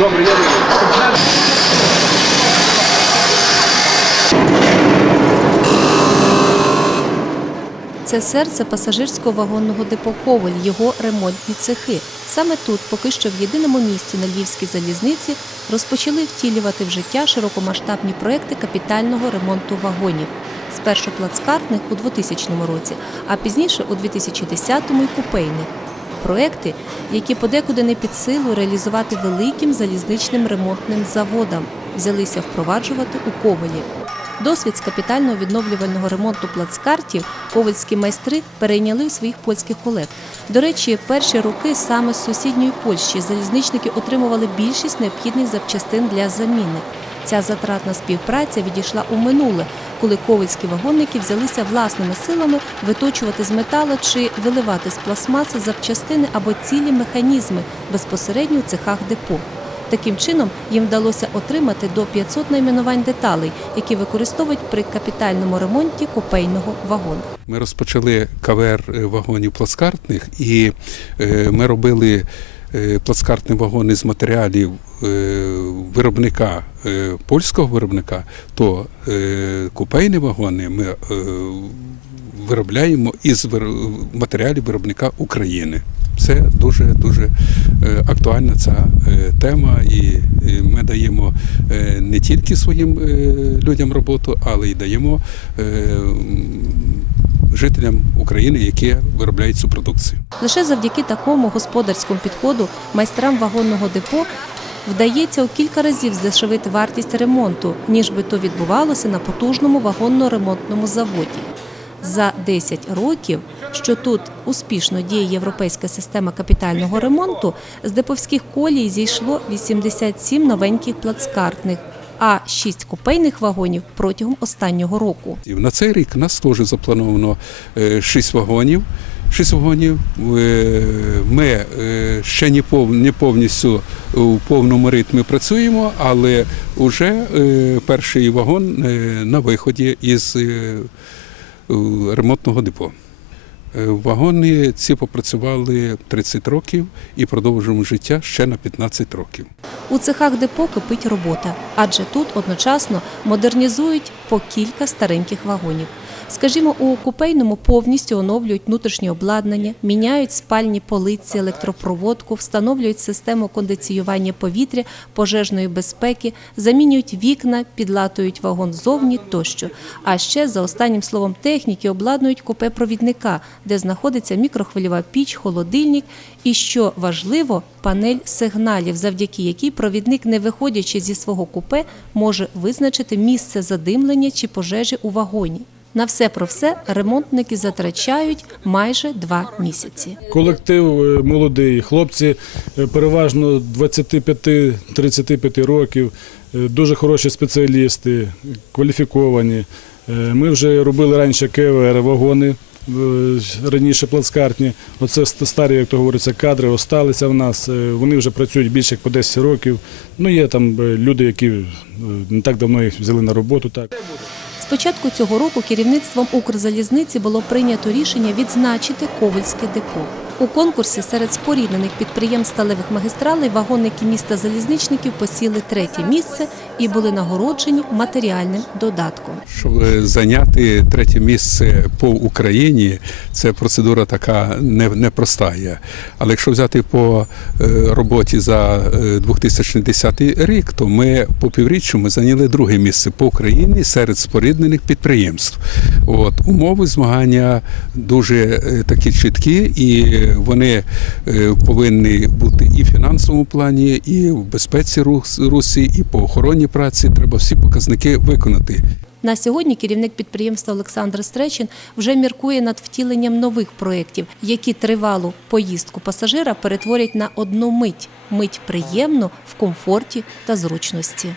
Добре, я вийду. Це серце пасажирського вагонного депо Коваль, його ремонтні цехи. Саме тут, поки що в єдиному місці на Львівській залізниці, розпочали втілювати в життя широкомасштабні проекти капітального ремонту вагонів. Спершу плацкартних у 2000 році, а пізніше у 2010-му й купейних. Проекти, які подекуди не під силу реалізувати великим залізничним ремонтним заводам, взялися впроваджувати у Ковалі. Досвід з капітального відновлювального ремонту плацкартів ковальські майстри перейняли у своїх польських колег. До речі, перші роки саме з сусідньої Польщі залізничники отримували більшість необхідних запчастин для заміни. Ця затратна співпраця відійшла у минуле, коли ковальські вагонники взялися власними силами виточувати з металу чи виливати з пластмаси запчастини або цілі механізми безпосередньо у цехах депо. Таким чином їм вдалося отримати до 500 найменувань деталей, які використовують при капітальному ремонті купейного вагону. Ми розпочали КВР вагонів плацкартних, і е, ми робили е, плацкартні вагони з матеріалів е, виробника е, польського виробника, то е, купейні вагони ми е, виробляємо із матеріалів виробника України. Це дуже дуже е, актуальна ця е, тема, і е, ми даємо е, не тільки своїм е, людям роботу, але й даємо е, жителям України, які виробляють цю продукцію. Лише завдяки такому господарському підходу майстрам вагонного депо вдається у кілька разів здешевити вартість ремонту, ніж би то відбувалося на потужному вагонно-ремонтному заводі. За 10 років, що тут успішно діє європейська система капітального ремонту, з деповських колій зійшло 87 новеньких плацкартних, а 6 купейних вагонів протягом останнього року. На цей рік у нас теж заплановано 6 вагонів. 6 вагонів. Е, Ми е, ще не повністю у повному ритмі працюємо, але вже е, перший вагон е, на виході із е, е, ремонтного депо. Е, Вагони ці попрацювали 30 років і продовжуємо життя ще на 15 років. У цехах депо кипить робота, адже тут одночасно модернізують по кілька стареньких вагонів. Скажімо, у купейному повністю оновлюють внутрішнє обладнання, міняють спальні полиці, електропроводку, встановлюють систему кондиціювання повітря, пожежної безпеки, замінюють вікна, підлатують вагон ззовні тощо. А ще за останнім словом техніки обладнують купе провідника, де знаходиться мікрохвильова піч, холодильник і, що важливо, панель сигналів, завдяки якій провідник, не виходячи зі свого купе, може визначити місце задимлення чи пожежі у вагоні. На все про все ремонтники затрачають майже два місяці. Колектив е, молодий, хлопці е, переважно 25-35 років, е, дуже хороші спеціалісти, кваліфіковані. Ми вже робили раніше КВР, вагони, раніше плацкартні. Оце старі, як то говориться, кадри осталися в нас. Вони вже працюють більше як по 10 років. Ну, є там люди, які не так давно їх взяли на роботу. Так. З початку цього року керівництвом Укрзалізниці було прийнято рішення відзначити Ковальське депо. У конкурсі серед споріднених підприємств сталевих магістралей вагонники міста залізничників посіли третє місце і були нагороджені матеріальним додатком. Щоб е, зайняти третє місце по Україні, це процедура така не- непроста є. Але якщо взяти по е, роботі за е, 2010 рік, то ми по півріччю ми зайняли друге місце по Україні серед споріднених підприємств. От умови змагання дуже е, такі чіткі, і вони е, повинні бути і в фінансовому плані, і в безпеці русі, і по охороні праці. Треба всі показники виконати. На сьогодні керівник підприємства Олександр Стречин вже міркує над втіленням нових проєктів, які тривалу поїздку пасажира перетворять на одну мить мить приємну в комфорті та зручності.